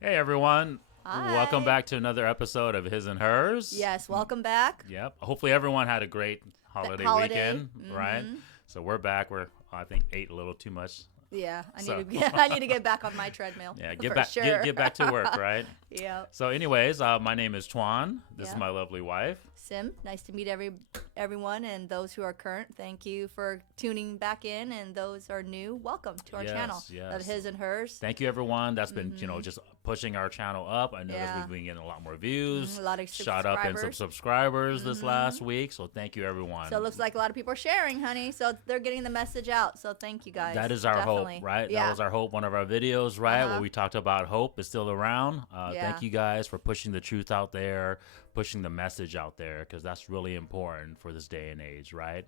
Hey everyone, Hi. welcome back to another episode of His and Hers. Yes, welcome back. Yep. Hopefully everyone had a great holiday weekend, right? So we're back. I think ate a little too much. Yeah, I So- need to I need to get back on my treadmill. Yeah, for sure. get back to work, right? Yeah. So anyways, my name is Tuan. This is Yeah. my lovely wife. Sim, nice to meet everyone and those who are current. Thank you for tuning back in, and those who are new, welcome to our channel Yes. of His and Hers. Thank you everyone that's been, just pushing our channel up. I noticed Yeah. we've been getting a lot more views. A lot of Shot up in some subscribers this last week. So thank you everyone. So it looks like a lot of people are sharing, honey. So they're getting the message out. So thank you guys. That is our Definitely. hope, right? Yeah. That was our hope. One of our videos, right, Uh-huh. where we talked about hope is still around. Yeah. Thank you guys for pushing the truth out there, pushing the message out there, because that's really important for this day and age, right?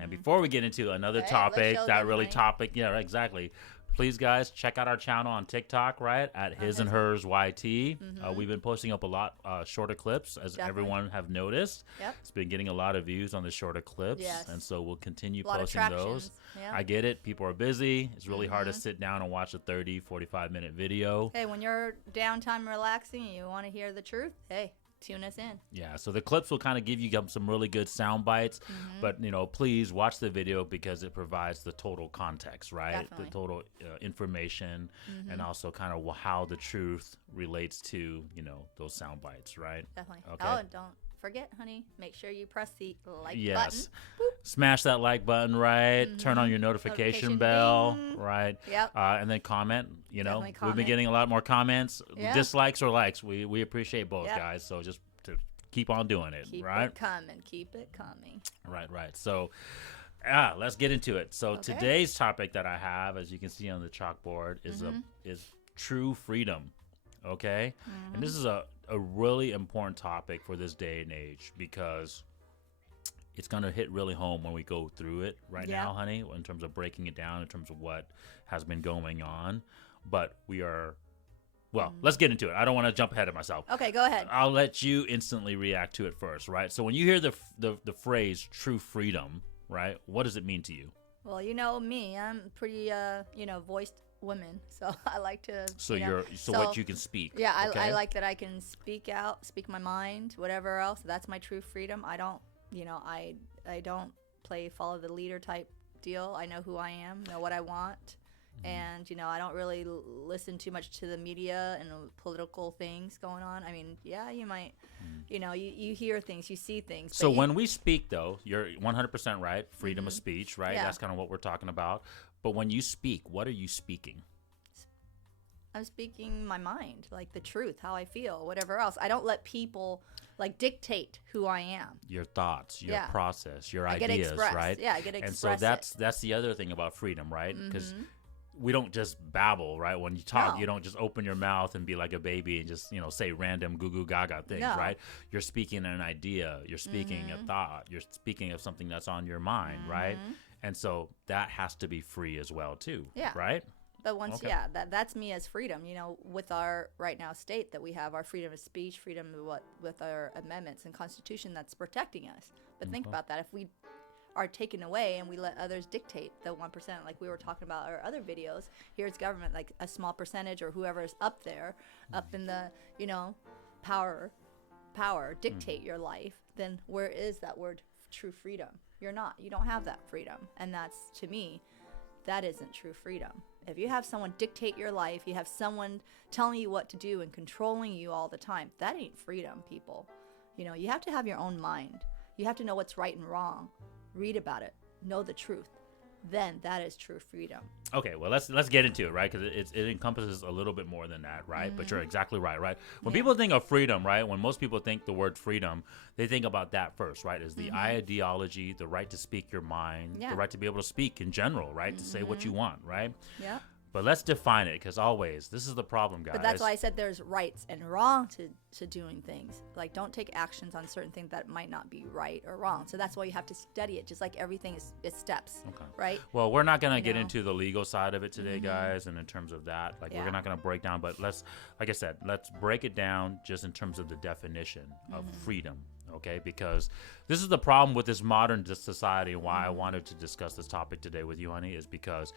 And before we get into another Hey, let's topic, show that them, really right? topic, yeah, exactly. Please, guys, check out our channel on TikTok, right, at His and Hers YT. We've been posting up a lot shorter clips, as Definitely. everyone have noticed. Yep. It's been getting a lot of views on the shorter clips, Yes. and so we'll continue A lot of posting those. tractions. Yeah. I get it. People are busy. It's really hard to sit down and watch a 30, 45-minute video. Hey, when you're downtime relaxing and you want to hear the truth, hey, tune us in. Yeah, so the clips will kind of give you some really good sound bites, but please watch the video because it provides the total context, right? Definitely. The total information, and also kind of how the truth relates to those sound bites, right? Definitely. Okay. Oh, and don't forget, honey, make sure you press the like Yes. button. Smash that like button, right? Turn on your notification Notification bell, ding. right? Yep. And then comment. Definitely We've been comment. getting a lot more comments, Yeah. dislikes or likes. We appreciate both, Yep. guys. So just to keep on doing it, Keep right? it coming. Keep it coming. Right. So, let's get into it. So Okay. today's topic that I have, as you can see on the chalkboard, is true freedom. Okay, and this is a really important topic for this day and age because it's gonna hit really home when we go through it right Yeah. now, honey. In terms of breaking it down, in terms of what has been going on, but we are. Well, let's get into it. I don't want to jump ahead of myself. Okay, go ahead. I'll let you instantly react to it first, right? So when you hear the phrase "true freedom," right, what does it mean to you? Well, you know me. I'm pretty, voiced woman. So I like to. So so what you can speak. Yeah, I okay? like that I can speak out, speak my mind, whatever else. That's my true freedom. I don't, I don't play follow the leader type deal. I know who I am, know what I want. And, I don't really listen too much to the media and political things going on. I mean, yeah, you might, you hear things, you see things. So but when we speak, though, you're 100% right. Freedom of speech, right? Yeah. That's kind of what we're talking about. But when you speak, what are you speaking? I'm speaking my mind, like the truth, how I feel, whatever else. I don't let people like dictate who I am. Your thoughts, your Yeah. process, your I get ideas, expressed. right? Yeah, I get And so expressed. that's the other thing about freedom, right? Because we don't just babble, right? When you talk, No. you don't just open your mouth and be like a baby and just, say random goo goo gaga things, No. right? You're speaking an idea, you're speaking a thought, you're speaking of something that's on your mind, right? And so that has to be free as well, too, Yeah. right? But once, Okay. yeah, that's me as freedom. With our right now state that we have our freedom of speech, freedom of with our amendments and constitution that's protecting us. But think about that. If we are taken away and we let others dictate the 1%, like we were talking about our other videos, here's government, like a small percentage or whoever's up there, up in the, power, dictate your life, then where is that word true freedom? You don't have that freedom. And that's, to me, that isn't true freedom. If you have someone dictate your life, you have someone telling you what to do and controlling you all the time, that ain't freedom, people. You have to have your own mind. You have to know what's right and wrong. Read about it. Know the truth. Then that is true freedom. Okay, well, let's get into it, right? Because it encompasses a little bit more than that, right? But you're exactly right, right? When people think of freedom, right? When most people think the word freedom, they think about that first, right? Is the ideology, the right to speak your mind, Yeah. the right to be able to speak in general, right? To say what you want, right? Yeah. But let's define it, because always, this is the problem, guys. But that's why I said there's rights and wrong to doing things. Like, don't take actions on certain things that might not be right or wrong. So that's why you have to study it, just like everything is steps, right? Well, we're not going to get know? into the legal side of it today, guys, and in terms of that. Like, Yeah. we're not going to break down, but like I said, let's break it down just in terms of the definition of freedom, okay? Because this is the problem with this modern society, and why I wanted to discuss this topic today with you, honey, is because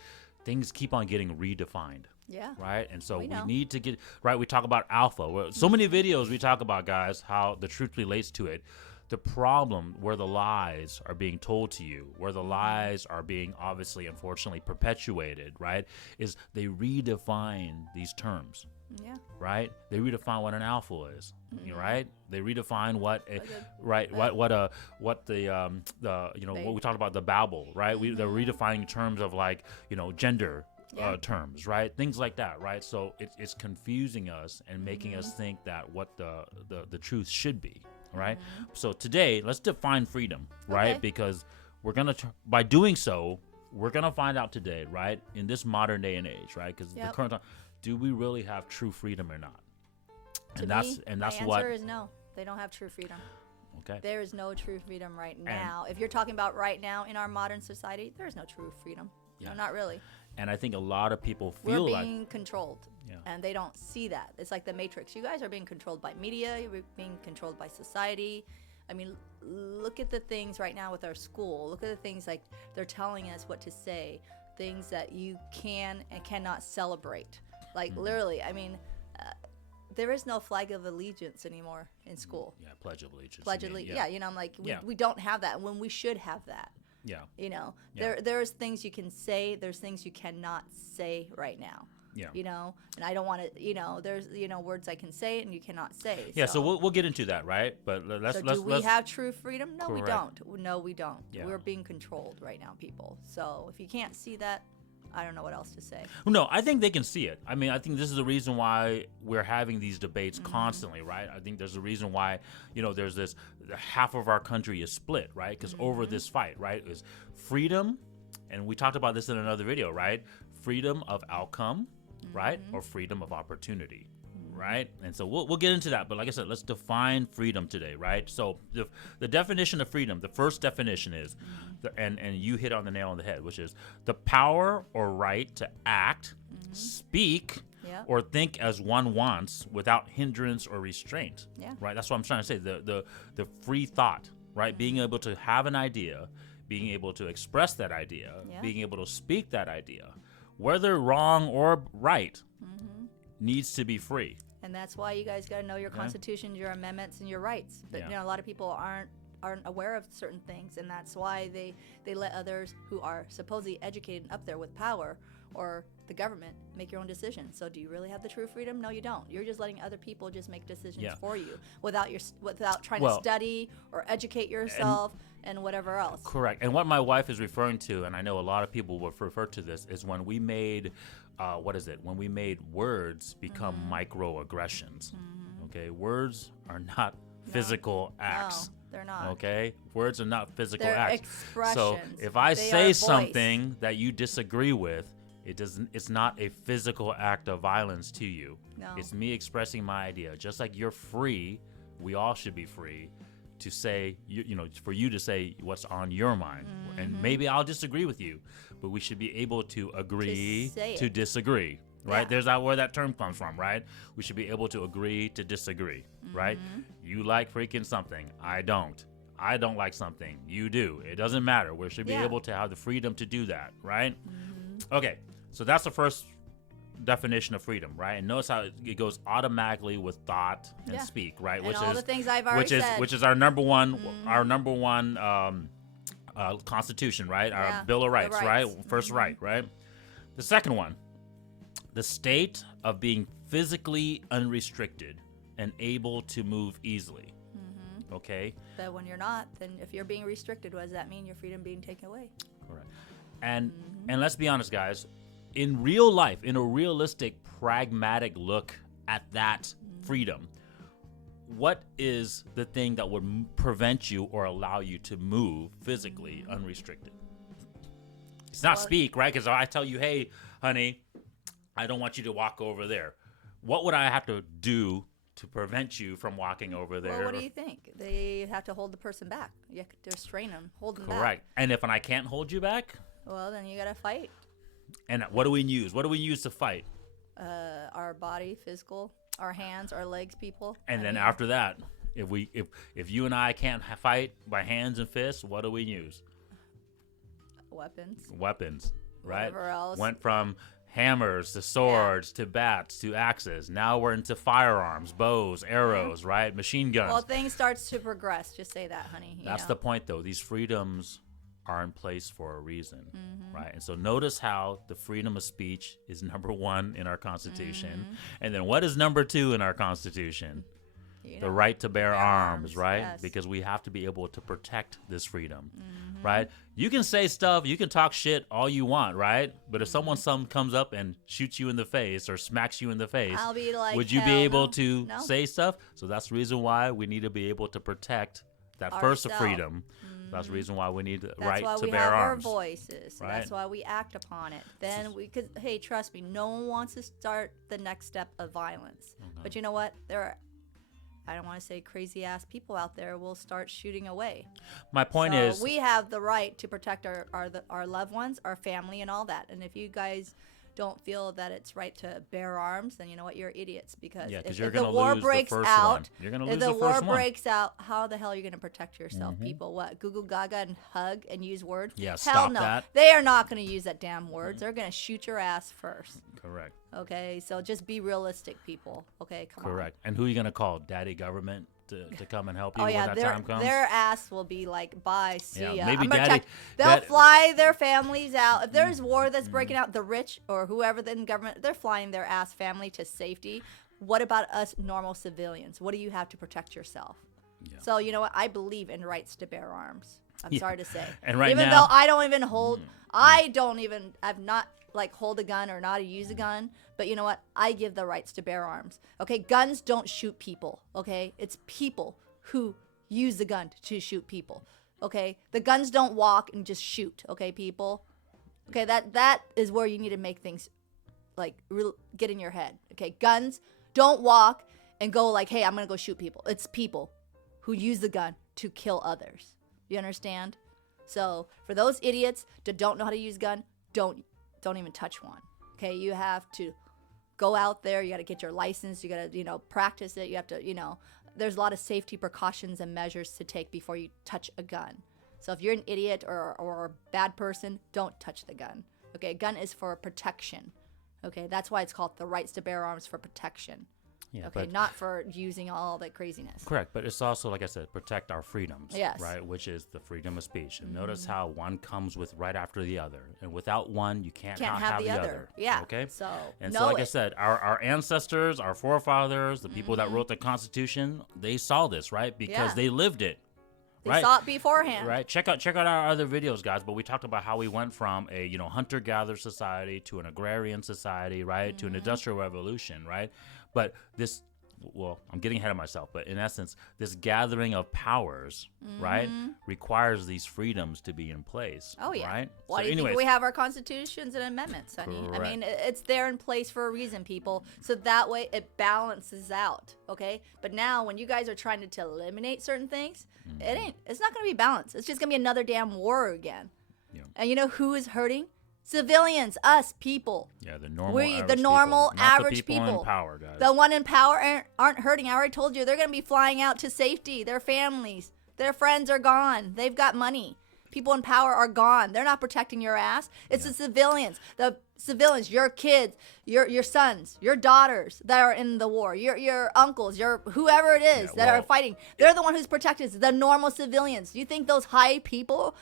things keep on getting redefined. Yeah. Right. And so we know. need to get right. We talk about alpha. Well, so many videos we talk about, guys, how the truth relates to it. The problem where the lies are being told to you, where the lies are being obviously, unfortunately, perpetuated, right, is they redefine these terms. Yeah. Right? They redefine what an alpha is. Right? They redefine what what we talked about, the Babel, right? They're redefining terms of like, gender terms, right? Things like that, right? So it's confusing us and making us think that what the truth should be. Right. So today, let's define freedom, right? Okay. Because we're going to, by doing so, we're going to find out today, right? In this modern day and age, right? Because the current time, do we really have true freedom or not? My answer is no. They don't have true freedom. Okay. There is no true freedom right now. If you're talking about right now in our modern society, there is no true freedom. Yeah. No, not really. And I think a lot of people feel we're being controlled. Yeah. And they don't see that. It's like the Matrix. You guys are being controlled by media. You're being controlled by society. I mean, look at the things right now with our school. Look at the things like they're telling us what to say, things that you can and cannot celebrate. Like literally, I mean, there is no flag of allegiance anymore in school. Yeah, Pledge of Allegiance. Pledge of Allegiance. Yeah, I'm like, we don't have that when we should have that. Yeah. There's things you can say. There's things you cannot say right now. Yeah. And I don't want to, there's, words I can say and you cannot say. Yeah, so we'll get into that, right? But let's do we have true freedom? No, Correct. we don't. No, we don't. Yeah. We're being controlled right now, people. So if you can't see that, I don't know what else to say. No, I think they can see it. I mean, I think this is the reason why we're having these debates constantly, right? I think there's a reason why, there's this, half of our country is split, right? Because over this fight, right, is freedom, and we talked about this in another video, right? Freedom of outcome, right? Or freedom of opportunity, right? And so we'll get into that. But like I said, let's define freedom today, right? So the definition of freedom, the first definition is, and you hit on the nail on the head, which is the power or right to act, speak, or think as one wants without hindrance or restraint, right? That's what I'm trying to say. The free thought, right? Being able to have an idea, being able to express that idea, being able to speak that idea, whether wrong or right, needs to be free. And that's why you guys got to know your Constitution, your amendments, and your rights. But a lot of people aren't aware of certain things, and that's why they let others who are supposedly educated and up there with power or the government make your own decisions. So do you really have the true freedom? No, you don't. You're just letting other people just make decisions for you without trying to study or educate yourself and whatever else. Correct. And what my wife is referring to, and I know a lot of people will refer to this, is when we made when we made words become microaggressions. Okay, words are not physical acts. No, they're not. Okay, words are not physical They're acts. Expressions. So if I say something that you disagree with, it's not a physical act of violence to you. No. It's me expressing my idea. Just like you're free, we all should be free to say, for you to say what's on your mind. And maybe I'll disagree with you, but we should be able to agree to disagree, right? Yeah. There's where that term comes from, right? We should be able to agree to disagree, right? You like freaking something. I don't. I don't like something. You do. It doesn't matter. We should be able to have the freedom to do that, right? Okay, so that's the first definition of freedom, right? And notice how it goes automatically with thought and speak, right? And all the things I've already said. Which is our number one, Constitution, right? Our Bill of Rights, right? First right, right? The second one, the state of being physically unrestricted and able to move easily. Okay? But when you're not, then if you're being restricted, what does that mean? Your freedom being taken away. Correct. And let's be honest, guys. In real life, in a realistic, pragmatic look at that freedom, what is the thing that would prevent you or allow you to move physically unrestricted? It's not speak, right? Because I tell you, hey, honey, I don't want you to walk over there. What would I have to do to prevent you from walking over there? Well, what do you think? They have to hold the person back. You have to restrain them, hold them back. Correct. And if I can't hold you back? Well, then you got to fight. And what do we use? What do we use to fight? Our body, physical, our hands, our legs, people. And then after that, if you and I can't fight by hands and fists, what do we use? Weapons. Weapons. right? Whatever else. Went from hammers to swords to bats to axes. Now we're into firearms, bows, arrows, right? Machine guns. Well, things starts to progress. Just say that, honey. That's the point, though. These freedoms are in place for a reason, right? And so notice how the freedom of speech is number 1 in our Constitution. And then what is number 2 in our Constitution? The right to bear arms, right? Yes. Because we have to be able to protect this freedom, right? You can say stuff, you can talk shit all you want, right? But if someone comes up and shoots you in the face or smacks you in the face, I'll be like, would you be able no. to No. say stuff? So that's the reason why we need to be able to protect that first Ourself. freedom. That's the reason why we need the That's right why to we bear have arms. our voices. Right. That's why we act upon it. Then we could, hey, trust me, no one wants to start the next step of violence. But you know what? There are, I don't want to say crazy ass people out there will start shooting away. My point So is, we have the right to protect our loved ones, our family, and all that. And if you guys don't feel that it's right to bear arms, then you know what, you're idiots. Because if you're the gonna war lose breaks the first out, one. You're gonna if lose the the war first one. breaks out, how the hell are you going to protect yourself, people? What, Google Gaga and hug and use words? Yeah, hell stop no. that. They are not going to use that damn words. They're going to shoot your ass first. correct, Okay, so just be realistic, people. Okay, come on. correct. And who are you gonna call? Daddy government to come and help you Oh yeah, when that time comes? their ass will be like, bye, see Yeah, ya. maybe I'm gonna daddy- they'll that- fly their families out. If there's war that's breaking out, the rich or whoever in government, they're flying their ass family to safety. What about us normal civilians? What do you have to protect yourself? Yeah. So you know what? I believe in rights to bear arms. I'm sorry to say. And right even now- though I don't even hold, I've not like hold a gun or not use a gun. But you know what? I give the rights to bear arms. Okay, guns don't shoot people. Okay, it's people who use the gun to shoot people. Okay, the guns don't walk and just shoot. Okay, people. Okay, that is where you need to make things like get in your head. Okay, guns don't walk and go like, hey, I'm gonna go shoot people. It's people who use the gun to kill others. You understand? So for those idiots that don't know how to use a gun, don't even touch one. Okay, you have to go out there. You got to get your license. You got to practice it. You have to there's a lot of safety precautions and measures to take before you touch a gun. So if you're an idiot or a bad person, don't touch the gun. Okay, a gun is for protection. Okay, that's why it's called the rights to bear arms, for protection. Yeah, Okay, but not for using all that craziness. correct, but it's also, like I said, protect our freedoms, Yes. right? Which is the freedom of speech. And notice how one comes with right after the other, and without one, you can't not have the other. Yeah. Okay. So And know so, like I it. said, our ancestors, our forefathers, the people that wrote the Constitution, they saw this, right? Because Yeah. they lived it. They right. saw it beforehand. Right. Check out our other videos, guys. But we talked about how we went from a hunter-gatherer society to an agrarian society, right, to an industrial revolution, right? But this, well, I'm getting ahead of myself. But in essence, this gathering of powers, right, requires these freedoms to be in place. Oh yeah. Right. Why do you think we have our constitutions and amendments, honey? I mean, it's there in place for a reason, people. So that way it balances out. Okay. But now when you guys are trying to eliminate certain things, it's not going to be balanced. It's just going to be another damn war again. Yeah. And you know who is hurting? Civilians, us people. Yeah, the normal We, average the normal people, not average the people in people. power, guys. The one in power aren't hurting. I already told you, they're going to be flying out to safety. Their families, their friends are gone. They've got money. People in power are gone. They're not protecting your ass. It's the civilians. The civilians, your kids, your sons, your daughters that are in the war, your uncles, your whoever it is that are fighting. They're the one who's protected. The normal civilians. You think those high people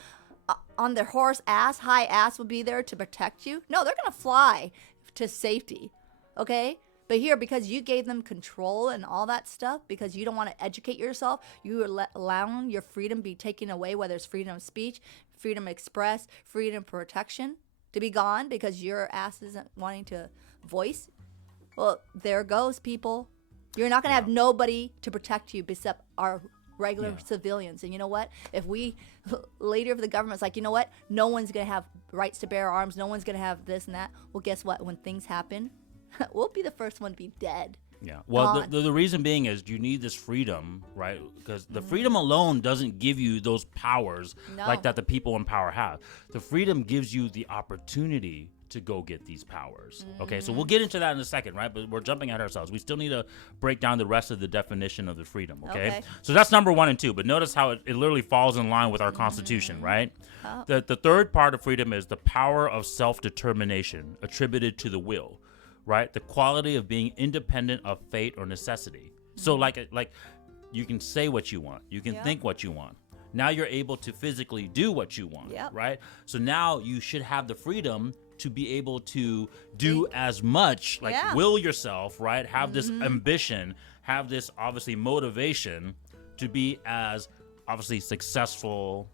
on their high ass will be there to protect you? No, they're going to fly to safety. Okay? But here, because you gave them control and all that stuff, because you don't want to educate yourself, you are allowing your freedom be taken away, whether it's freedom of speech, freedom of express, freedom of protection, to be gone because your ass isn't wanting to voice. Well, there goes, people. You're not going to have nobody to protect you except our regular civilians. And you know what? If we, later if the government's like, you know what? No one's going to have rights to bear arms. No one's going to have this and that. Well, guess what? When things happen, we'll be the first one to be dead. Yeah. Well, the reason being is you need this freedom, right? Because the freedom alone doesn't give you those powers like that the people in power have. The freedom gives you the opportunity to go get these powers. Okay, so we'll get into that in a second, right? But we're jumping at ourselves. We still need to break down the rest of the definition of the freedom, okay? So that's number 1 and 2, but notice how it literally falls in line with our Constitution, right? The third part of freedom is the power of self-determination attributed to the will, right? The quality of being independent of fate or necessity. So like you can say what you want. You can think what you want. Now you're able to physically do what you want, right? So now you should have the freedom to be able to do as much, like will yourself, right? Have this ambition, have this obviously motivation to be as obviously successful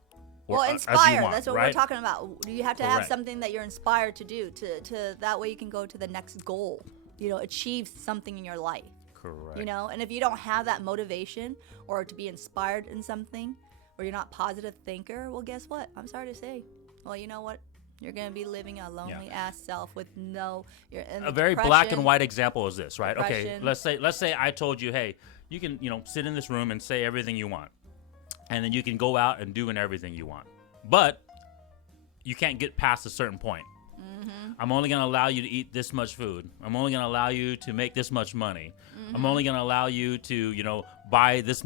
or inspire. As you want, that's what right? we're talking about. You have to have something that you're inspired to do to that way you can go to the next goal, achieve something in your life. Correct. And if you don't have that motivation or to be inspired in something, or you're not a positive thinker, well, guess what? I'm sorry to say. Well, you know what? You're going to be living a lonely ass self with you're in a very black and white example is this, right? Depression. Okay, let's say I told you, hey, you can, sit in this room and say everything you want. And then you can go out and do everything you want. But you can't get past a certain point. I'm only going to allow you to eat this much food. I'm only going to allow you to make this much money. I'm only going to allow you to, buy this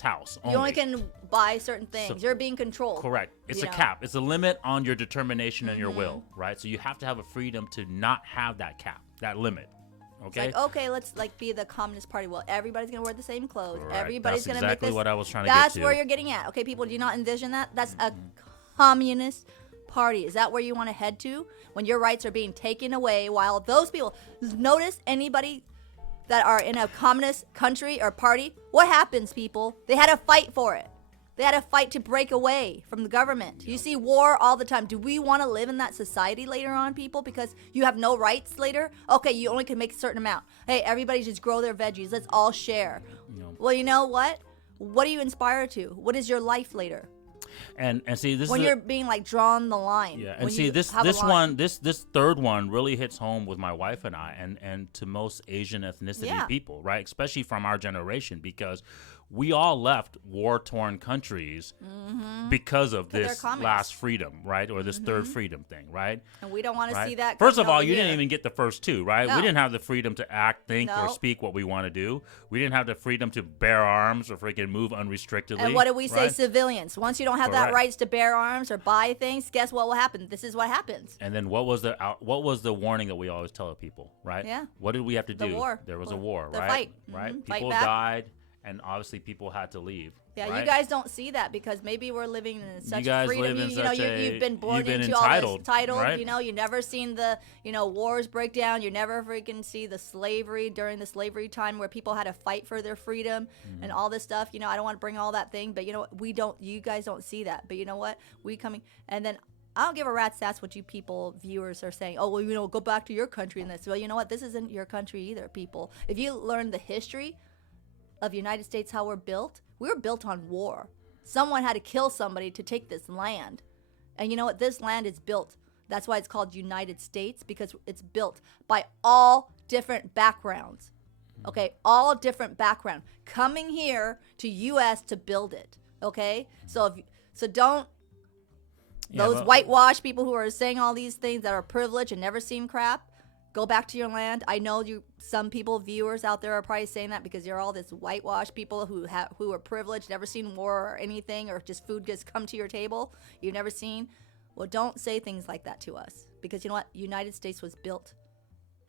house. You only can buy certain things. You're being controlled. Correct. It's a cap. It's a limit on your determination and your will, right? So you have to have a freedom to not have that cap, that limit. Okay. It's like, okay, let's be the Communist Party. Well, everybody's gonna wear the same clothes. Correct. Everybody's That's gonna exactly make this. what I was trying to get to. That's where you're getting at. Okay, people, do you not envision that? That's a Communist Party. Is that where you want to head to when your rights are being taken away? While those people, notice anybody that are in a communist country or party, what happens, people? They had to fight for it. They had to fight to break away from the government. Yep. You see war all the time. Do we want to live in that society later on, people? Because you have no rights later? Okay, you only can make a certain amount. Hey, everybody just grow their veggies. Let's all share. Yep. Well, you know what? What are you inspired to? What is your life later? And see, this when is you're being like drawn the line. Yeah, and see this third one really hits home with my wife and I, and to most Asian ethnicity people, right? Especially from our generation, because we all left war-torn countries because of this last freedom, right? Or this third freedom thing, right? And we don't want to see that. First of all, you didn't even get the first two, right? No. We didn't have the freedom to act, think, or speak what we want to do. We didn't have the freedom to bear arms or freaking move unrestrictedly. And what do we say, civilians? Once you don't have that rights to bear arms or buy things, guess what will happen? This is what happens. And then what was the warning that we always tell people, right? Yeah. What did we have to do? The war. There was a war, the right? Fight. Right. Fight People back. died. And obviously, people had to leave. Yeah, right? you guys don't see that because maybe we're living in such freedom. You've been born into entitled, all this title. Right? You never seen the wars break down. You never freaking see the slavery during the slavery time where people had to fight for their freedom and all this stuff. I don't want to bring all that thing, but we don't. You guys don't see that. But you know what? We coming and then. I don't give a rat's ass what you people, viewers, are saying. Oh, well, go back to your country and this. Well, you know what? This isn't your country either, people. If you learn the history of the United States, how we're built, we were built on war. Someone had to kill somebody to take this land. And you know what? This land is built. That's why it's called United States, because it's built by all different backgrounds. Okay? All different background. Coming here to U.S. to build it. Okay? So don't... Those whitewash people who are saying all these things that are privileged and never seen crap, go back to your land. I know some people, viewers out there, are probably saying that because you're all this whitewash people who are privileged, never seen war or anything, or just food just come to your table you've never seen. Well, don't say things like that to us, because you know what? United States was built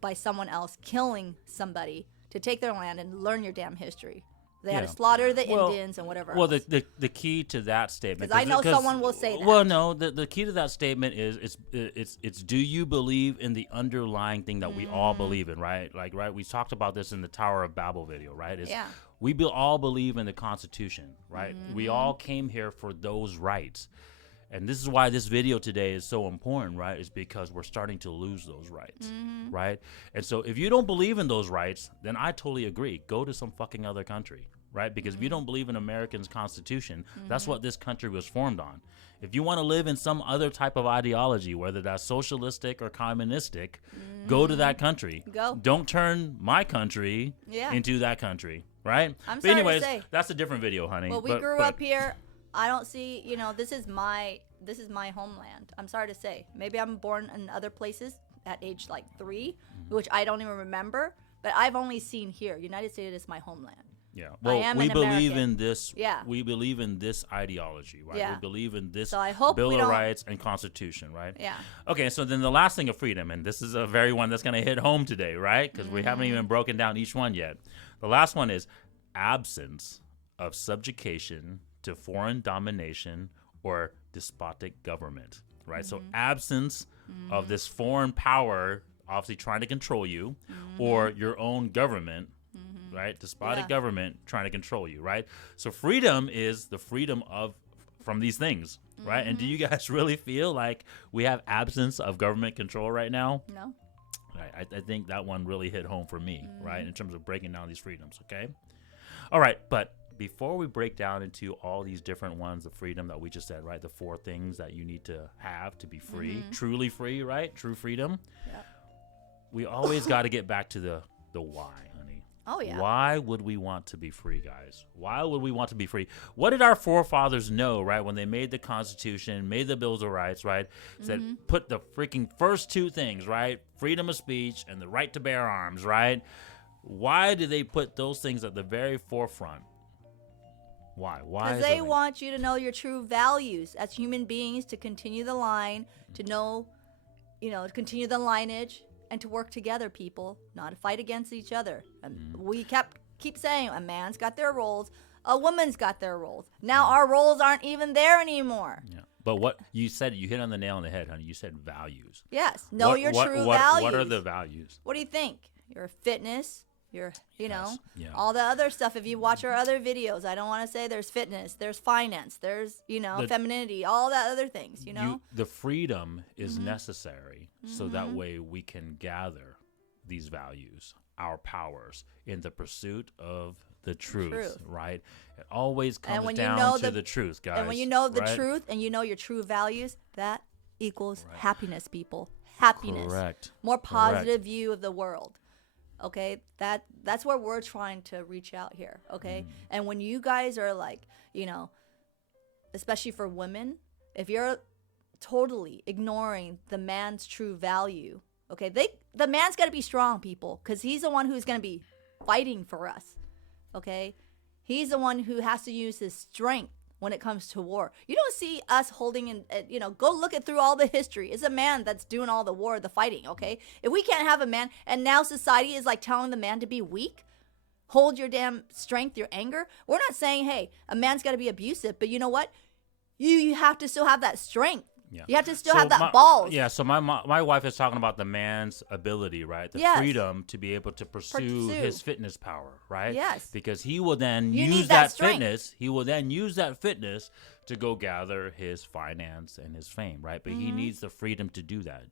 by someone else killing somebody to take their land and learn your damn history. They had to slaughter the Indians and whatever else. The key to that statement... Because I know someone will say that. Well, no, the key to that statement is it's do you believe in the underlying thing that we all believe in, right? Like, right, we talked about this in the Tower of Babel video, right? We all believe in the Constitution, right? We all came here for those rights. And this is why this video today is so important, right? Is because we're starting to lose those rights, right? And so if you don't believe in those rights, then I totally agree. Go to some fucking other country, right? Because if you don't believe in America's Constitution, that's what this country was formed on. If you want to live in some other type of ideology, whether that's socialistic or communistic, go to that country. Go. Don't turn my country into that country, right? I'm sorry to say. That's a different video, honey. Well, we grew up here. I don't see, this is my this is my homeland. I'm sorry to say. Maybe I'm born in other places at age like 3, which I don't even remember. But I've only seen here. United States is my homeland. Yeah. Well, we believe in this. Yeah. We believe in this ideology, right? Yeah. We believe in this So I hope Bill we of don't- Rights and Constitution, right? Yeah. Okay, so then the last thing of freedom, and this is a very one that's going to hit home today, right? Because we haven't even broken down each one yet. The last one is absence of subjugation to foreign domination or despotic government, right? So absence of this foreign power obviously trying to control you or your own government, right? Despotic government trying to control you, right? So freedom is the freedom from these things, right? And do you guys really feel like we have absence of government control right now? No. Right. I think that one really hit home for me, right? In terms of breaking down these freedoms, okay? All right, but before we break down into all these different ones of freedom that we just said, right? The 4 things that you need to have to be free, truly free, right? True freedom. Yeah. We always got to get back to the why, honey. Oh, yeah. Why would we want to be free, guys? Why would we want to be free? What did our forefathers know, right, when they made the Constitution, made the Bills of Rights, right? Said, put the freaking first 2 things, right? Freedom of speech and the right to bear arms, right? Why did they put those things at the very forefront? Why? Because they want you to know your true values as human beings, to continue the line, to know, to continue the lineage, and to work together, people, not to fight against each other. We keep saying a man's got their roles, a woman's got their roles. Now our roles aren't even there anymore. Yeah. But what you said, you hit on the nail on the head, honey. You said values. Yes. Know your true values. What are the values? What do you think? Your fitness, your, Yeah. all the other stuff. If you watch our other videos, I don't want to say there's fitness, there's finance, there's, femininity, all that other things, The freedom is necessary so that way we can gather these values, our powers, in the pursuit of the truth, right? It always comes down to the truth, guys. And when you know the truth and you know your true values, that equals happiness, people. Happiness. Correct. More positive view of the world. Okay, that's where we're trying to reach out here. Okay, and when you guys are like, especially for women, if you're totally ignoring the man's true value, okay, the man's got to be strong, people, because he's the one who's going to be fighting for us. Okay, he's the one who has to use his strength when it comes to war. You don't see us holding in, go look at through all the history. It's a man that's doing all the war, the fighting, okay? If we can't have a man, and now society is like telling the man to be weak, hold your damn strength, your anger. We're not saying, hey, a man's got to be abusive, but you know what? You have to still have that strength. Yeah. You have to still have that balls. Yeah, so my wife is talking about the man's ability, right? The freedom to be able to pursue his fitness power, right? Yes. Because he will then use that fitness. He will then use that fitness to go gather his finance and his fame, right? But he needs the freedom to do that.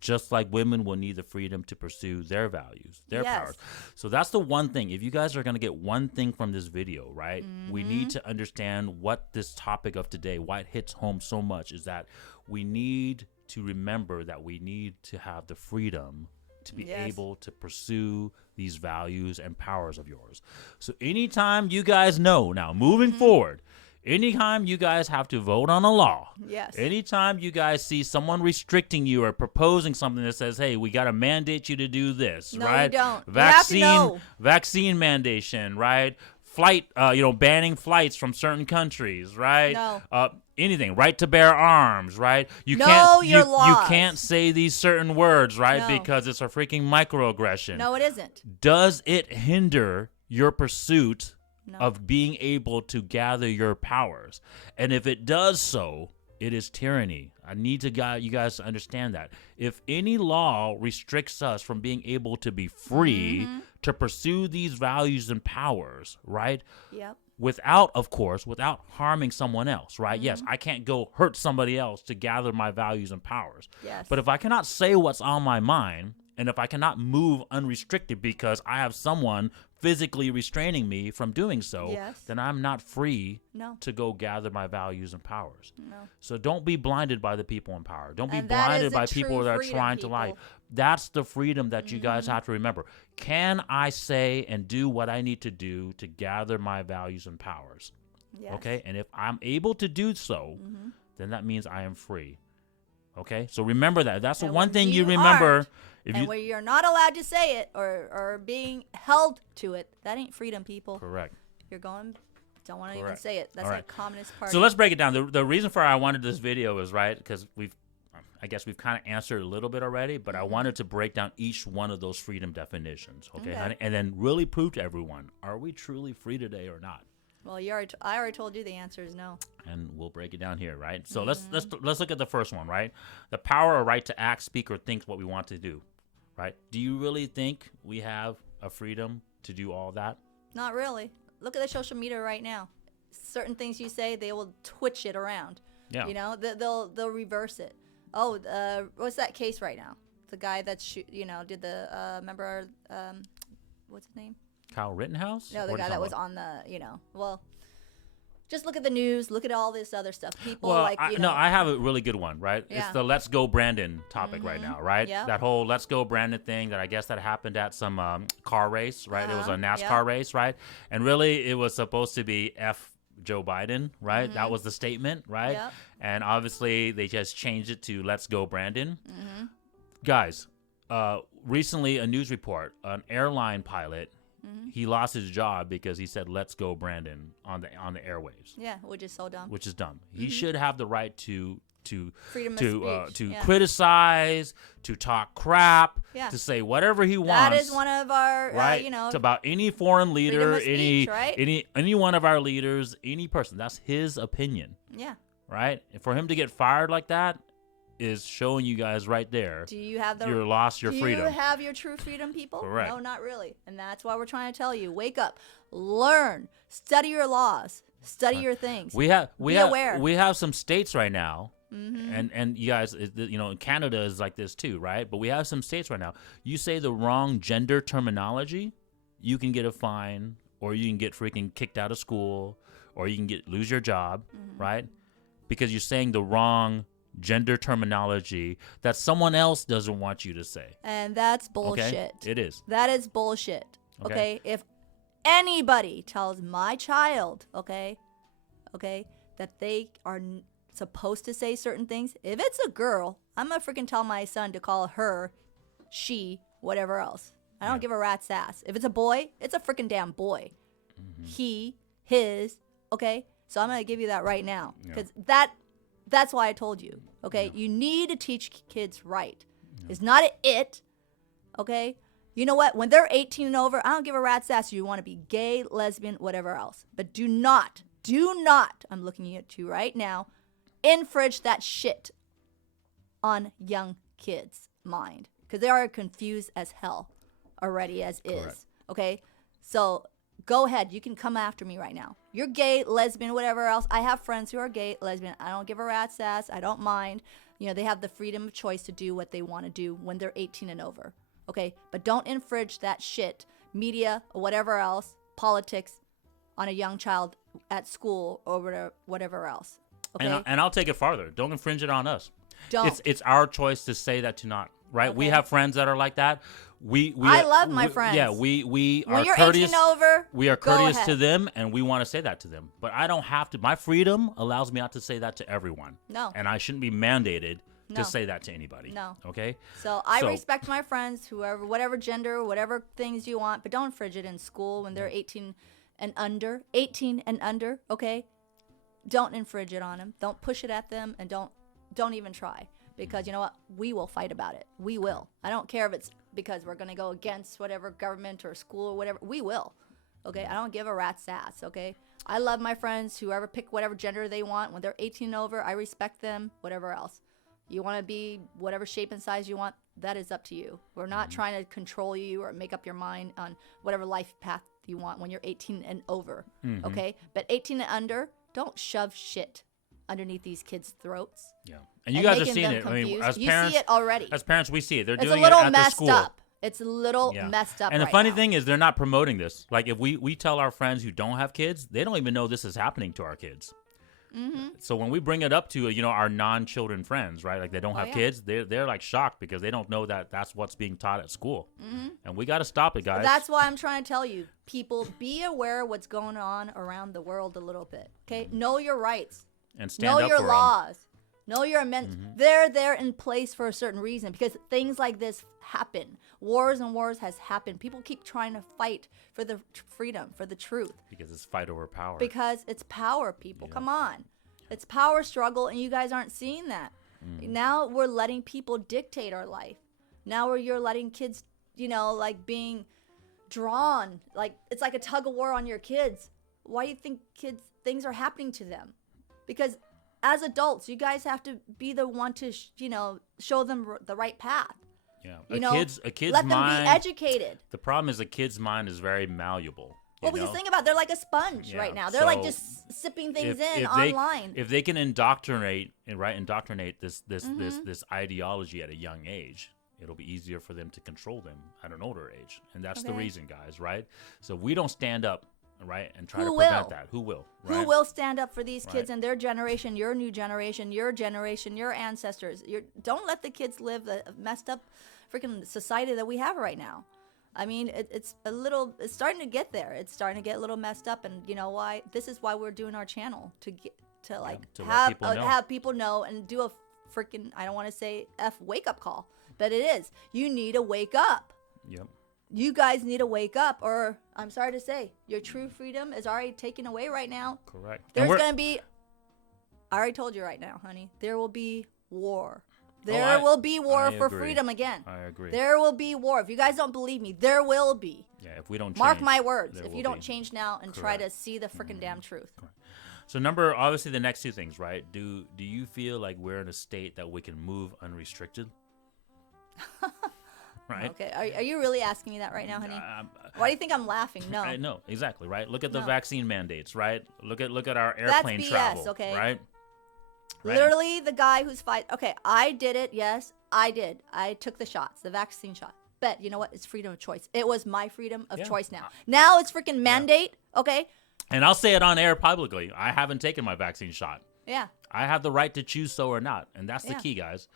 Just like women will need the freedom to pursue their values, their powers. So that's the one thing. If you guys are going to get one thing from this video, right, we need to understand what this topic of today, why it hits home so much, is that we need to remember that we need to have the freedom to be able to pursue these values and powers of yours. So anytime you guys know now, moving forward, anytime you guys have to vote on a law, anytime you guys see someone restricting you or proposing something that says, hey, we got to mandate you to do this, right? No, you don't. Vaccine mandation, right? Flight, banning flights from certain countries, right? No. Anything, right to bear arms, right? You can't say these certain words, right? No. Because it's a freaking microaggression. No, it isn't. Does it hinder your pursuit of being able to gather your powers? And if it does so, it is tyranny. I need you guys to understand that. If any law restricts us from being able to be free to pursue these values and powers, right? Yep. Without harming someone else, right? Yes, I can't go hurt somebody else to gather my values and powers. Yes. But if I cannot say what's on my mind, and if I cannot move unrestricted because I have someone physically restraining me from doing so, then I'm not free to go gather my values and powers. No. So don't be blinded by the people in power. Don't be blinded by people that are trying to lie. That's the freedom that you guys have to remember. Can I say and do what I need to do to gather my values and powers? Yes. Okay? And if I'm able to do so, then that means I am free. Okay? So remember that. That's the And one when thing you you remember. aren't, If and you where you're not allowed to say it or being held to it, that ain't freedom, people. Correct. You're going, don't want to even Correct. say it. That's All like right. Communist Party. So let's break it down. The reason for I wanted this video is, right, because I guess we've kind of answered a little bit already, but I wanted to break down each one of those freedom definitions, okay? And then really prove to everyone, are we truly free today or not? Well, I already told you the answer is no. And we'll break it down here, right? So let's look at the first one, right? The power or right to act, speak, or think what we want to do, right? Do you really think we have a freedom to do all that? Not really. Look at the social media right now. Certain things you say, they will twitch it around. Yeah. You know, they'll reverse it. Oh, what's that case right now? The guy that did the remember what's his name? Kyle Rittenhouse? No, the What are guy you that was talking on the well. Just look at the news. Look at all this other stuff. People Well, like I have a really good one, right? It's Yeah. the Let's Go Brandon topic right now, right? Yeah. That whole Let's Go Brandon thing that I guess that happened at some car race, right? It was a NASCAR race, right? And really, it was supposed to be F Joe Biden, right? That was the statement, right? Yep. And obviously, they just changed it to Let's Go Brandon. Guys, recently a news report, an airline pilot, he lost his job because he said "Let's go, Brandon" on the airwaves. Yeah, which is so dumb. Which is dumb. He should have the right to Freedom of speech. to Yeah. criticize, to talk crap, Yeah. to say whatever he wants. That is one of our right. It's about any foreign leader, of speech, right? any one of our leaders, any person. That's his opinion, yeah. right? And for him to get fired like that is showing you guys right there. Do you have you lost your freedom? Do you have your true freedom, people? Correct. No, not really. And that's why we're trying to tell you: wake up, learn, study your laws, study your things. We have aware. We have some states right now. And you guys, Canada is like this too, right? But we have some states right now. You say the wrong gender terminology, you can get a fine, or you can get freaking kicked out of school, or you can lose your job, right? Because you're saying the wrong gender terminology that someone else doesn't want you to say. And that's bullshit. Okay? It is. That is bullshit. Okay? If anybody tells my child, okay, that they are supposed to say certain things, if it's a girl, I'm gonna freaking tell my son to call her, she, whatever else. I don't give a rat's ass. If it's a boy, it's a freaking damn boy. He, his, okay? So I'm gonna give you that right now. Because that's why I told you, okay? You need to teach kids right. It's not it, okay? You know what? When they're 18 and over, I don't give a rat's ass. You want to be gay, lesbian, whatever else. But do not, I'm looking at you right now, infringe that shit on young kids' mind. Because they are confused as hell already as is, okay? So go ahead. You can come after me right now. You're gay, lesbian, whatever else. I have friends who are gay, lesbian. I don't give a rat's ass. I don't mind. They have the freedom of choice to do what they want to do when they're 18 and over. Okay? But don't infringe that shit, media or whatever else, politics, on a young child at school or whatever else. Okay? And I'll take it farther. Don't infringe it on us. Don't. It's our choice to say that to not, right? Okay. We have friends that are like that. I love my friends. Yeah, we when are you're courteous. 18 over, we are go courteous ahead. to them, and we want to say that to them. But I don't have to. My freedom allows me not to say that to everyone. No. And I shouldn't be mandated No. to say that to anybody. No. Okay? So I respect my friends, whoever, whatever gender, whatever things you want, but don't infringe it in school when they're 18 and under. 18 and under, okay? Don't infringe it on them. Don't push it at them, and don't even try. Because you know what? We will fight about it. We will. I don't care if it's because we're going to go against whatever government or school or whatever. We will. Okay? I don't give a rat's ass, okay? I love my friends, whoever pick whatever gender they want. When they're 18 and over, I respect them, whatever else. You want to be whatever shape and size you want, that is up to you. We're not trying to control you or make up your mind on whatever life path you want when you're 18 and over, okay? But 18 and under, don't shove shit underneath these kids' throats. Yeah. And you guys are seeing it. Confused. I mean, as you parents, see it already. As parents, we see it. They're It's a doing little it at their messed school. up. It's a little messed up. And the right funny now. thing is, they're not promoting this. Like, if we tell our friends who don't have kids, they don't even know this is happening to our kids. So when we bring it up to our non-children friends, right? Like they don't have kids, they're like shocked because they don't know that that's what's being taught at school. And we got to stop it, guys. That's why I'm trying to tell you, people, be aware of what's going on around the world a little bit. Okay, know your rights. And stand know up your for laws. Know your amendments. They're there in place for a certain reason because things like this happen. Wars and wars has happened. People keep trying to fight for the freedom, for the truth. Because it's fight over power. Because it's power, people. Come on. It's power struggle, and you guys aren't seeing that. Now we're letting people dictate our life. Now you're letting kids, like being drawn. Like it's like a tug of war on your kids. Why do you think things are happening to them? Because as adults, you guys have to be the one to, show them the right path. Yeah, a kid's let mind. them be educated. The problem is a kid's mind is very malleable. Well, because think about it, they're like a sponge right now. They're like just sipping things online. If they can indoctrinate this ideology at a young age, it'll be easier for them to control them at an older age, and that's the reason, guys. Right? So we don't stand up. Right, and try to prevent that. Who will? Right? Who will stand up for these kids and their generation, your new generation, your ancestors? Don't let the kids live the messed up freaking society that we have right now. I mean, it's starting to get there. It's starting to get a little messed up, and you know why? This is why we're doing our channel to have people know and do a freaking, I don't want to say wake up call, but it is. You need to wake up. Yep. You guys need to wake up, or I'm sorry to say, your true freedom is already taken away right now. Correct. There's going to be, I already told you right now, honey, there will be war. There will be war for freedom again. I agree. There will be war. If you guys don't believe me, there will be. Yeah, if we don't change. Mark my words. If you don't change now and try to see the freaking damn truth. Correct. So obviously the next two things, right? Do you feel like we're in a state that we can move unrestricted? Right. Okay. Are you really asking me that right now, honey? Why do you think I'm laughing? No. I know exactly. Right. Look at the vaccine mandates. Right. Look at our airplane That's BS, travel. Okay. Right. Literally, the guy who's okay, I did it. Yes, I did. I took the shots, the vaccine shot. But you know what? It's freedom of choice. It was my freedom of choice now. Now it's freaking mandate. Okay. And I'll say it on air publicly. I haven't taken my vaccine shot. Yeah. I have the right to choose so or not, and that's the key, guys.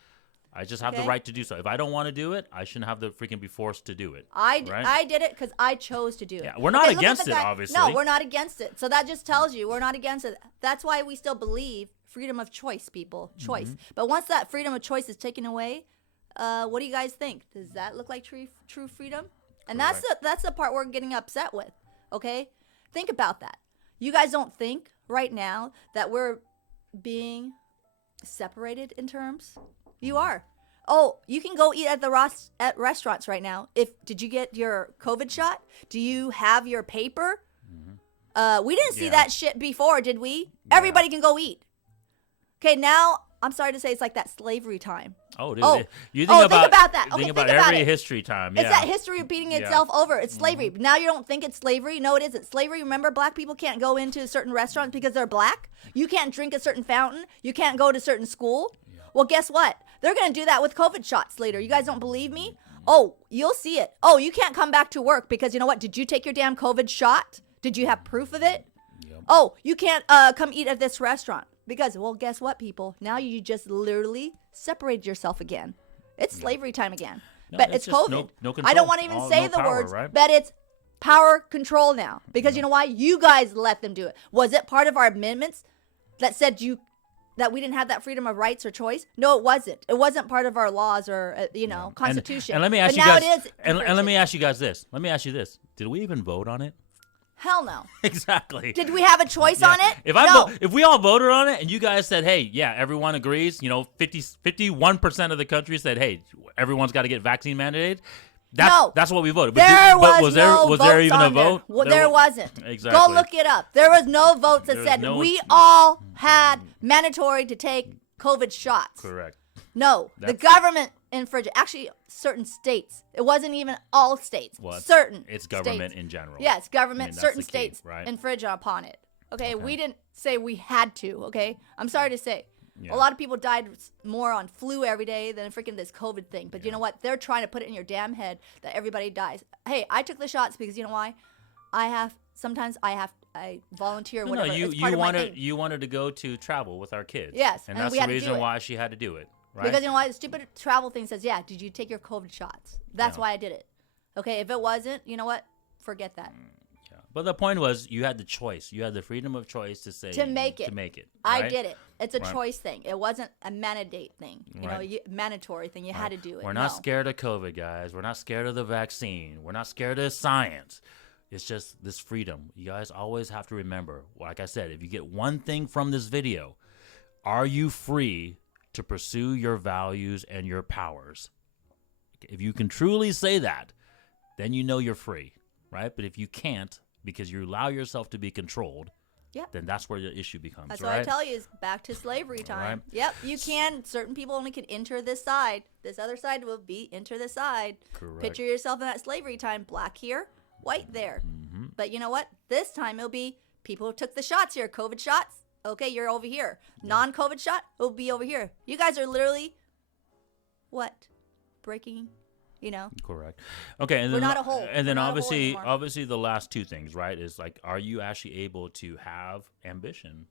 I just have the right to do so. If I don't want to do it, I shouldn't have to freaking be forced to do it. I did it because I chose to do it. Yeah, we're not against it, obviously. No, we're not against it. So that just tells you we're not against it. That's why we still believe freedom of choice, people. Choice. Mm-hmm. But once that freedom of choice is taken away, what do you guys think? Does that look like true freedom? And that's the part we're getting upset with. Okay? Think about that. You guys don't think right now that we're being separated in terms? You are. Oh, you can go eat at restaurants right now. Did you get your COVID shot? Do you have your paper? Mm-hmm. We didn't see that shit before, did we? Yeah. Everybody can go eat. Okay, now I'm sorry to say it's like that slavery time. Oh, dude. You think about that. Okay, think about every history time. Yeah. It's that history repeating itself over. It's slavery. Mm-hmm. Now you don't think it's slavery. No, it isn't. Slavery, remember, black people can't go into certain restaurants because they're black. You can't drink a certain fountain. You can't go to certain school. Yeah. Well, guess what? They're going to do that with COVID shots later. You guys don't believe me? Oh, you'll see it. Oh, you can't come back to work because you know what? Did you take your damn COVID shot? Did you have proof of it? Yep. Oh, you can't come eat at this restaurant. Because, well, guess what, people? Now you just literally separated yourself again. It's slavery time again. No, but it's COVID. No control. I don't want to even say the words, right? But it's power control now. Because you know why? You guys let them do it. Was it part of our amendments that said that we didn't have that freedom of rights or choice? No, it wasn't. It wasn't part of our laws or, Constitution. And let me ask you guys. And let me ask you guys this. Let me ask you this. Did we even vote on it? Hell no. Exactly. Did we have a choice on it? If we all voted on it and you guys said, hey, everyone agrees, 51% of the country said, hey, everyone's got to get vaccine mandated. That's what we voted. Was there even a vote? Well, there wasn't. Exactly. Go look it up. There was no votes that said we all had mandatory to take COVID shots. Correct. No, the government infringed. Actually, certain states. It wasn't even all states. Well, it's government states. In general. Yes, government. Certain states infringe upon it. Okay, we didn't say we had to. Okay, I'm sorry to say. Yeah. A lot of people died more on flu every day than freaking this COVID thing. But you know what? They're trying to put it in your damn head that everybody dies. Hey, I took the shots because you know why? I volunteer. Whatever. You wanted to go to travel with our kids. Yes, and that's the reason why she had to do it. Right? Because you know why? The stupid travel thing says, did you take your COVID shots? That's why I did it. Okay, if it wasn't, you know what? Forget that. Yeah. But the point was, you had the choice. You had the freedom of choice to say To make it. To make it. I right? get it. It's a Right. choice thing. It wasn't a mandate thing. You know, Right. mandatory thing. You had to do it. We're not No. scared of COVID, guys. We're not scared of the vaccine. We're not scared of science. It's just this freedom. You guys always have to remember, like I said, if you get one thing from this video, are you free to pursue your values and your powers? If you can truly say that, then you know you're free, right? But if you can't, because you allow yourself to be controlled, Yeah. then that's where the issue becomes, That's right? what I tell you is back to slavery time. Right. Yep, you can. Certain people only can enter this side. This other side will be enter this side. Correct. Picture yourself in that slavery time. Black here, white there. Mm-hmm. But you know what? This time it'll be people who took the shots here. COVID shots. Okay, you're over here. Non-COVID shot will be over here. You guys are literally, what? Breaking, you know? Correct. Okay, and We're then not a whole. And then We're not a whole obviously, anymore. obviously, the last two things, right, is like, are you actually able to have ambition,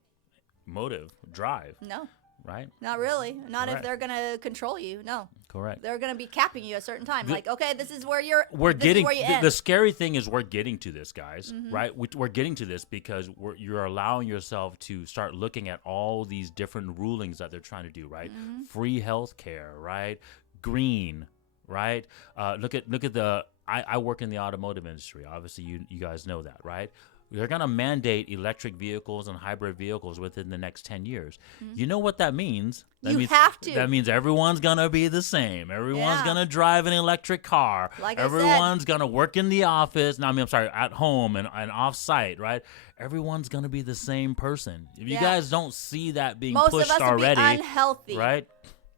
motive, drive, No, right? not really. Not if Correct. they're gonna control you. No, Correct. they're gonna be capping you a certain time. Like, okay, this is where you're. We're this getting Is where you the end. scary thing is we're getting to this, guys, Mm-hmm. right? We're getting to this because you're allowing yourself to start looking at all these different rulings that they're trying to do, right? Mm-hmm. Free health care, right? Green, right? Look at the. I work in the automotive industry. Obviously, you guys know that, right? They're going to mandate electric vehicles and hybrid vehicles within the next 10 years. You know what that means? That You means, have to. That means everyone's going to be the same. Everyone's Yeah. going to drive an electric car. Like I said. Everyone's going to work in the office. No, I mean, I'm sorry, at home and off-site, right? Everyone's going to be the same person. If you Yeah. guys don't see that being Most pushed of us already, will be unhealthy. right?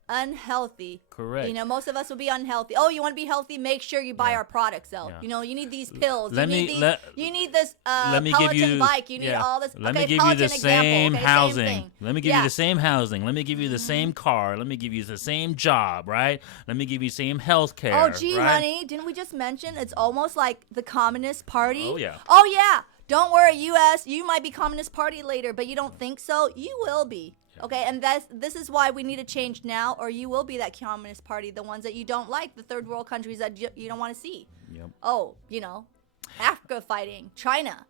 Unhealthy. Correct. You know, most of us will be unhealthy. Oh, you want to be healthy? Make sure you buy Yeah. our products, though. Yeah. You know, you need these pills. Let you need me- these, let- you need this Let me Peloton give you bike. You need yeah. all this. Let okay, me give you Peloton the example. same Okay, housing. Same thing. Let me give Yeah. you the same housing. Let me give you the same car. Let me give you the same job, right? Let me give you the same health care. Oh, gee, right? honey, didn't we just mention it's almost like the Communist Party? Oh, yeah. Oh, yeah. Don't worry, U.S. You might be Communist Party later, but you don't think so? You will be. Okay, and this is why we need to change now, or you will be that Communist Party, the ones that you don't like, the third world countries that you don't want to see. Yep. Oh, you know, Africa fighting, China,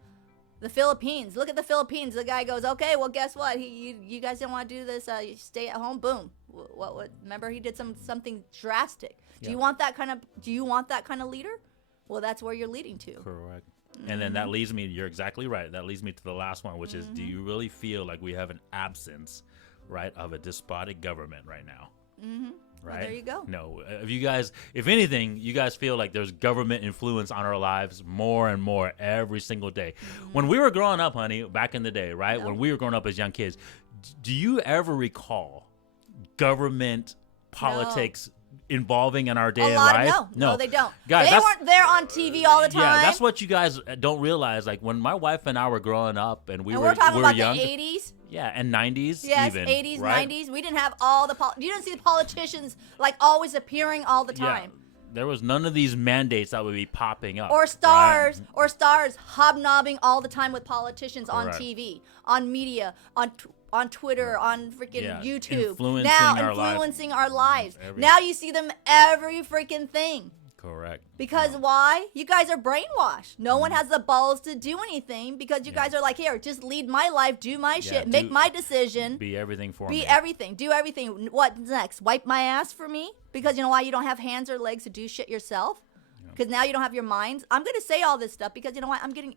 the Philippines. Look at the Philippines. The guy goes, okay, well, guess what? You guys didn't want to do this. You stay at home. Boom. What? Remember, he did something drastic. Do you Yeah. want that kind of? Do you want that kind of leader? Well, that's where you're leading to. Correct. And then that leads me, you're exactly right. That leads me to the last one, which is, do you really feel like we have an absence, right, of a despotic government right now? Mm-hmm. Right? Well, there you go. No. If you guys, if anything, you guys feel like there's government influence on our lives more and more every single day. When we were growing up, honey, back in the day, right, when we were growing up as young kids, do you ever recall government politics involving in our A daily lot life? of no, they don't. Guys, they that's- weren't there on TV all the time. Yeah, that's what you guys don't realize. Like when my wife and I were growing up, and and we're talking about young, the 80s. yeah, and 90s, Yes, even 80s, right? 90s. We didn't have all the you didn't see the politicians like always appearing all the time. Yeah, there was none of these mandates that would be popping up. Or right? stars hobnobbing all the time with politicians on Correct. TV, on media, on Twitter, on freaking Yeah, YouTube. influencing now our lives. influencing our lives. Every- Now you see them every freaking thing. Correct. Because why? You guys are brainwashed. No one has the balls to do anything because you guys are like, here, just lead my life, do my shit, make my decision, Be everything for be me. everything, do everything. What next? Wipe my ass for me? Because you know why? You don't have hands or legs to do shit yourself? Because now you don't have your minds. I'm going to say all this stuff because you know what? I'm getting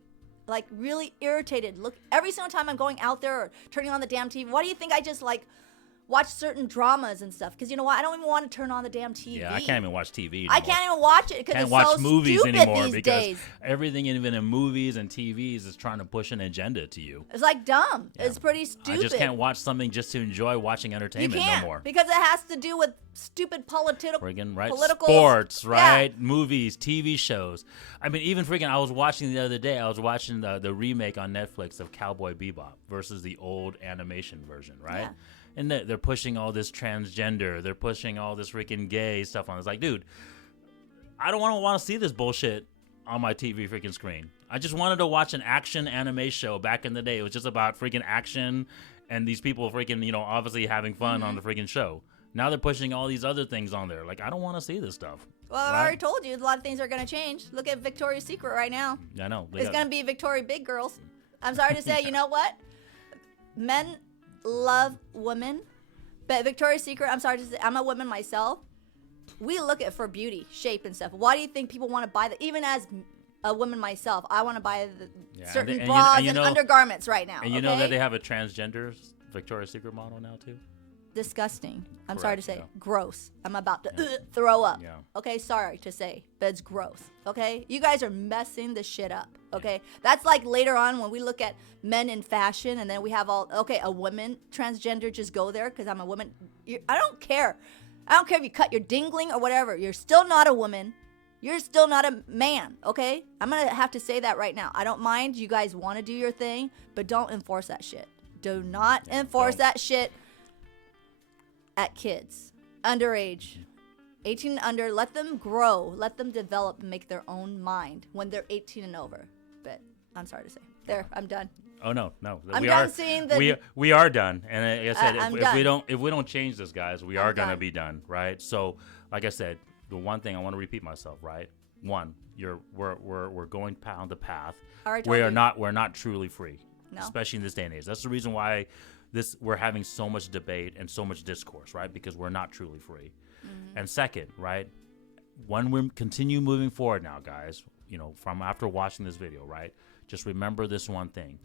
like really irritated. Look, every single time I'm going out there or turning on the damn TV, why do you think I just like watch certain dramas and stuff? Because you know what? I don't even want to turn on the damn TV. Yeah, I can't even watch TV anymore. I can't even watch it because Can't it's watch so movies stupid anymore these because days. everything, even in movies and TVs, is trying to push an agenda to you. It's like dumb. Yeah. It's pretty stupid. I just can't watch something just to enjoy watching You entertainment can't no more. because it has to do with stupid Friggin' right, political sports, Yeah. right, movies, TV shows. I mean, even freaking, I was watching the other day. I was watching the remake on Netflix of Cowboy Bebop versus the old animation version, right? Yeah. And they're pushing all this transgender. They're pushing all this freaking gay stuff on. It's like, dude, I don't want to see this bullshit on my TV freaking screen. I just wanted to watch an action anime show back in the day. It was just about freaking action and these people freaking, you know, obviously having fun on the freaking show. Now they're pushing all these other things on there. Like, I don't want to see this stuff. Well, I already told you a lot of things are going to change. Look at Victoria's Secret right now. I know. It's going to be Victoria big girls. I'm sorry to say, you know what? Men love women, but Victoria's Secret, I'm sorry to say, I'm a woman myself. We look at for beauty, shape, and stuff. Why do you think people want to buy that? Even as a woman myself, I want to buy certain bras and undergarments right now. And you know that they have a transgender Victoria's Secret model now too? Disgusting. I'm Correct, sorry to say. yeah. Gross. I'm about to throw up. Yeah. Okay, sorry to say, but it's gross. Okay? You guys are messing the shit up. Okay? That's like later on when we look at men in fashion and then we have a woman transgender, just go there because I'm a woman. I don't care. I don't care if you cut your dingling or whatever. You're still not a woman. You're still not a man, okay? I'm going to have to say that right now. I don't mind. You guys want to do your thing, but don't enforce that shit. Do not enforce that shit at kids, underage, 18 and under. Let them grow. Let them develop and make their own mind when they're 18 and over. But I'm sorry to say. There, I'm done. Oh no. I'm done seeing the. We are done, and like I said, if we don't change this, guys, we are gonna be done, right? So, like I said, the one thing I want to repeat myself, right? One, we're going down the path. We're not truly free, especially in this day and age. That's the reason why we're having so much debate and so much discourse, right? Because we're not truly free. Mm-hmm. And second, right? When we continue moving forward now, guys, from after watching this video, right? Just remember this one thing.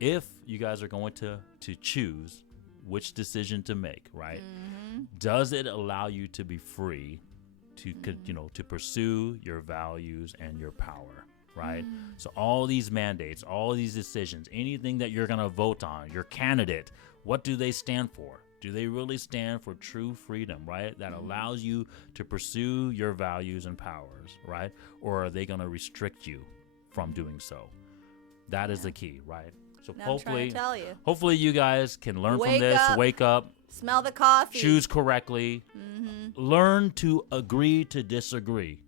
If you guys are going to choose which decision to make, right? Mm-hmm. Does it allow you to be free to to pursue your values and your power, right? Mm-hmm. So all these mandates, all these decisions, anything that you're going to vote on, your candidate, what do they stand for? Do they really stand for true freedom, right? That allows you to pursue your values and powers, right? Or are they going to restrict you from doing so? That is the key, right? So hopefully you guys can learn from this, wake up, smell the coffee, choose correctly, learn to agree to disagree,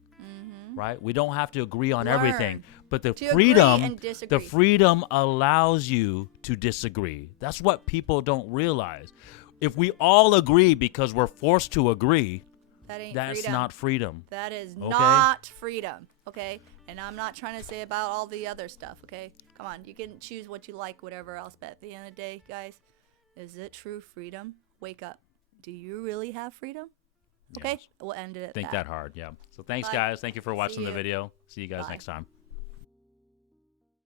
right? We don't have to agree on everything, but the freedom allows you to disagree. That's what people don't realize. If we all agree because we're forced to agree, that's not freedom. That is not freedom, okay? And I'm not trying to say about all the other stuff, okay? Come on, you can choose what you like, whatever else. But at the end of the day, guys, is it true freedom? Wake up. Do you really have freedom? Okay, we'll end it at Think that hard, yeah. So thanks, guys. Thank you for watching the video. See you guys next time.